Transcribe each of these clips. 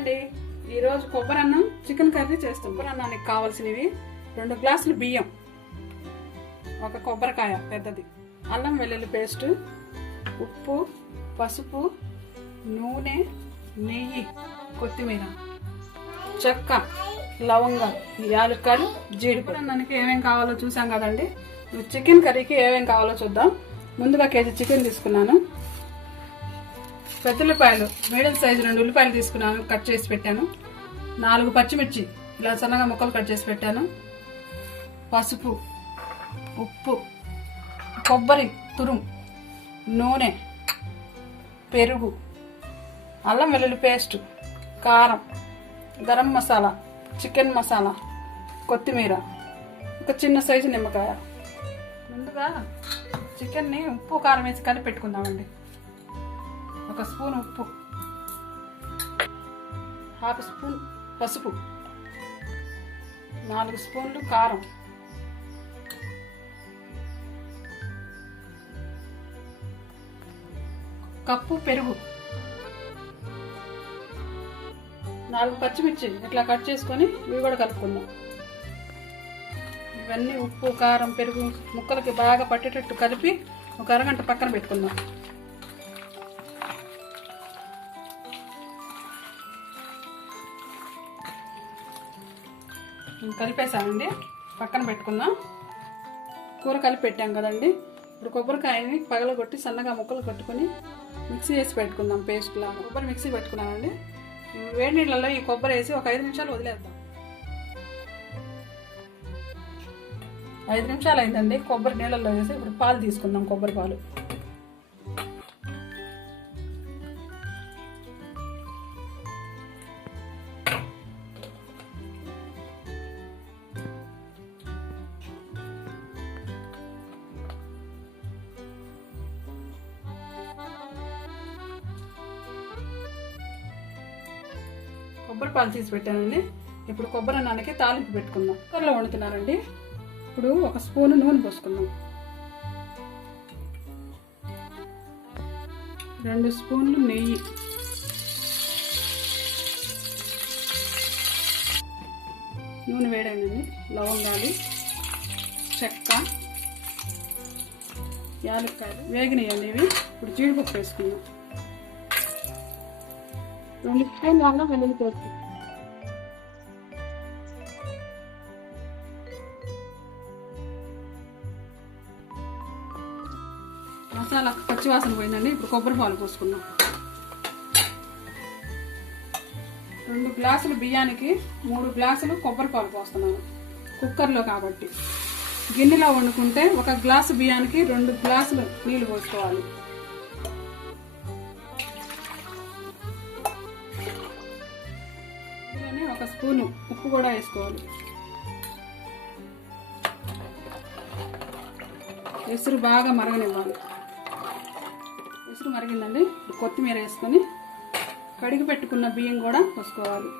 అండి ఈరోజు కొబ్బరి అన్నం చికెన్ కర్రీ చేస్తాం. కొబ్బరి అన్నానికి కావాల్సినవి 2 గ్లాసులు బియ్యం, ఒక కొబ్బరికాయ పెద్దది, అల్లం వెల్లుల్లి పేస్ట్, ఉప్పు, పసుపు, నూనె, నెయ్యి, కొత్తిమీర, చెక్క, లవంగం, యాలక్కాయలు, జీడిపప్పు. అన్నానికి ఏమేమి కావాలో చూసాం కదండి. చికెన్ కర్రీకి ఏమేమి కావాలో చూద్దాం. ముందుగా కేజీ చికెన్ తీసుకున్నాను. పెద్ద ఉల్లిపాయలు మీడియం సైజు 2 ఉల్లిపాయలు తీసుకున్నాను, కట్ చేసి పెట్టాను. 4 పచ్చిమిర్చి ఇలా సన్నగా ముక్కలు కట్ చేసి పెట్టాను. పసుపు, ఉప్పు, కొబ్బరి తురుము, నూనె, పెరుగు, అల్లం వెల్లుల్లి పేస్ట్, కారం, గరం మసాలా, చికెన్ మసాలా, కొత్తిమీర, ఒక చిన్న సైజు నిమ్మకాయ. ముందుగా చికెన్ని ఉప్పు కారం వేసి కలిపి పెట్టుకుందామండి. 1 స్పూన్ ఉప్పు, 1/2 స్పూన్ పసుపు, 4 స్పూన్లు కారం, కప్పు పెరుగు, 4 పచ్చిమిర్చి ఇట్లా కట్ చేసుకొని ఇవి కూడా కలుపుకుందాం. ఇవన్నీ ఉప్పు కారం పెరుగు ముక్కలకి బాగా పట్టేటట్టు కలిపి ఒక అరగంట పక్కన పెట్టుకుందాం. కలిపేసామండి, పక్కన పెట్టుకుందాం. కూర కలిపి పెట్టాం కదండి. ఇప్పుడు కొబ్బరికాయని పగలగొట్టి సన్నగా ముక్కలు కొట్టుకొని మిక్సీ వేసి పెట్టుకుందాం. పేస్ట్ లాగా కొబ్బరి మిక్సీ పెట్టుకున్నానండి. వేడి నీళ్ళలో ఈ కొబ్బరి వేసి ఒక 5 నిమిషాలు వదిలేద్దాం. 5 నిమిషాలు అయిందండి. కొబ్బరి నీళ్ళల్లో వేసి ఇప్పుడు పాలు తీసుకుందాం. కొబ్బరి పాలు తీసి పెట్టానండి. ఇప్పుడు కొబ్బరి అన్నానికి తాలింపు పెట్టుకుందాం. కుక్కర్లో వండుతున్నానండి. ఇప్పుడు 1 స్పూను నూనె పోసుకుందాం. 2 స్పూన్లు నెయ్యి, నూనె వేడైందండి. లవంగాలు, చెక్క, యాలక్కాయలు వేగినాయండి. ఇవి ఇప్పుడు జీడిపప్పు వేసుకుందాం. 2 స్పూన్లు అల్లం వెల్లుల్లి పేస్ట్, మసాలా పచ్చివాసన పోయిందండి. ఇప్పుడు కొబ్బరి పాలు పోసుకుందాం. 2 గ్లాసులు బియ్యానికి 3 గ్లాసులు కొబ్బరి పాలు పోస్తున్నాను. కుక్కర్లో కాబట్టి. గిన్నెలో వండుకుంటే 1 గ్లాసు బియ్యానికి 2 గ్లాసులు నీళ్లు పోసుకోవాలి. ఇందులోనే 1 స్పూను ఉప్పు కూడా వేసుకోవాలి. ఎసురు బాగా మరగనివ్వాలి. ఎసురు మరిగిందండి. కొత్తిమీర వేసుకొని కడిగి పెట్టుకున్న బియ్యం కూడా పోసుకోవాలి.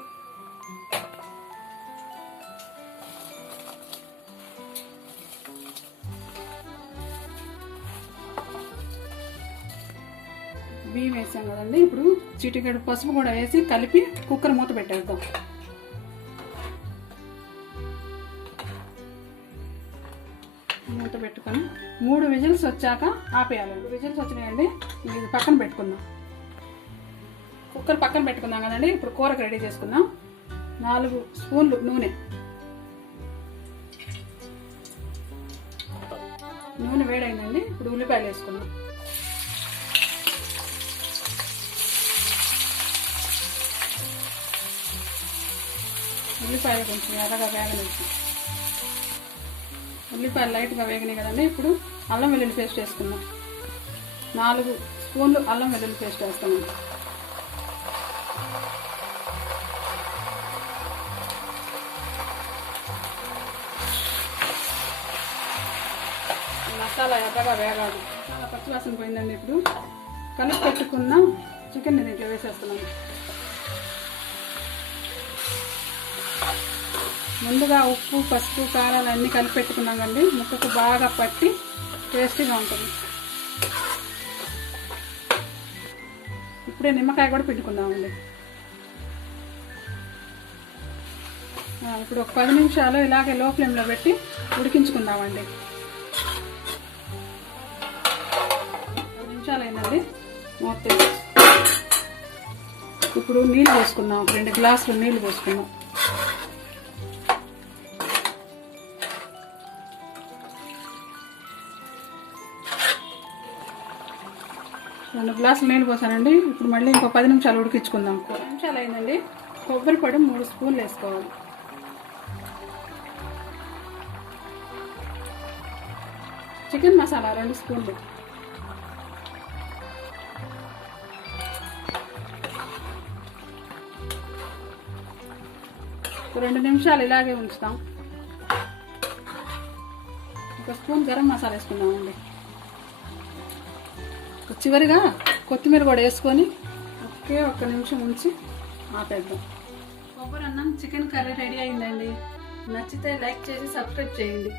బియ్యం వేసాం కదండి. ఇప్పుడు చిటికెడు పసుపు కూడా వేసి కలిపి కుక్కర్ మూత పెట్టేద్దాం. మూత పెట్టుకొని 3 విజిల్స్ వచ్చాక ఆపేయాలి. 2 విజిల్స్ వచ్చినాయండి. ఇది పక్కన పెట్టుకుందాం. కుక్కర్ పక్కన పెట్టుకుందాం కదండి. ఇప్పుడు కూరకు రెడీ చేసుకుందాం. 4 స్పూన్లు నూనె, నూనె వేడైందండి. ఇప్పుడు ఉల్లిపాయలు వేసుకుందాం. ఉల్లిపాయలు కొంచెం ఎర్రగా వేగనిచ్చి, ఉల్లిపాయలు లైట్గా వేగినాయి కదండి. ఇప్పుడు అల్లం వెల్లుల్లి పేస్ట్ వేసుకుందాం. 4 స్పూన్లు అల్లం వెల్లుల్లి పేస్ట్ వేస్తామండి. మసాలా ఎర్రగా వేగాలి. మసాలా పచ్చివాసన పోయిందండి. ఇప్పుడు కలిపి పెట్టుకున్న చికెన్ దీంట్లో వేసేస్తున్నాను. ముందుగా ఉప్పు పసుపు కారాలు అన్నీ కలిపి పెట్టుకున్నాం కండి. ముక్కకు బాగా పట్టి టేస్టీగా ఉంటుంది. ఇప్పుడే నిమ్మకాయ కూడా పిండుకుందామండి. ఇప్పుడు ఒక 10 నిమిషాలు ఇలాగే లో ఫ్లేమ్లో పెట్టి ఉడికించుకుందామండి. 10 నిమిషాలు అయిందండి. మొత్తం ఇప్పుడు నీళ్ళు పోసుకుందాం. 2 గ్లాసులు నీళ్ళు పోసుకుందాం. రెండు గ్లాసులు నీళ్ళు పోసానండి. ఇప్పుడు మళ్ళీ ఇంకో 10 నిమిషాలు ఉడికించుకుందాం. 10 నిమిషాలు అయిందండి. కొబ్బరి పొడి 3 స్పూన్లు వేసుకోవాలి. చికెన్ మసాలా 2 స్పూన్లు. ఒక 2 నిమిషాలు ఇలాగే ఉంచుతాం. 1 స్పూన్ గరం మసాలా వేసుకుందామండి. చివరిగా కొత్తిమీర కూడా వేసుకొని ఒకే 1 నిమిషం ఉంచి ఆపేద్దాం. కొబ్బరి అన్నం చికెన్ కర్రీ రెడీ అయిందండి. నచ్చితే లైక్ చేసి సబ్స్క్రైబ్ చేయండి.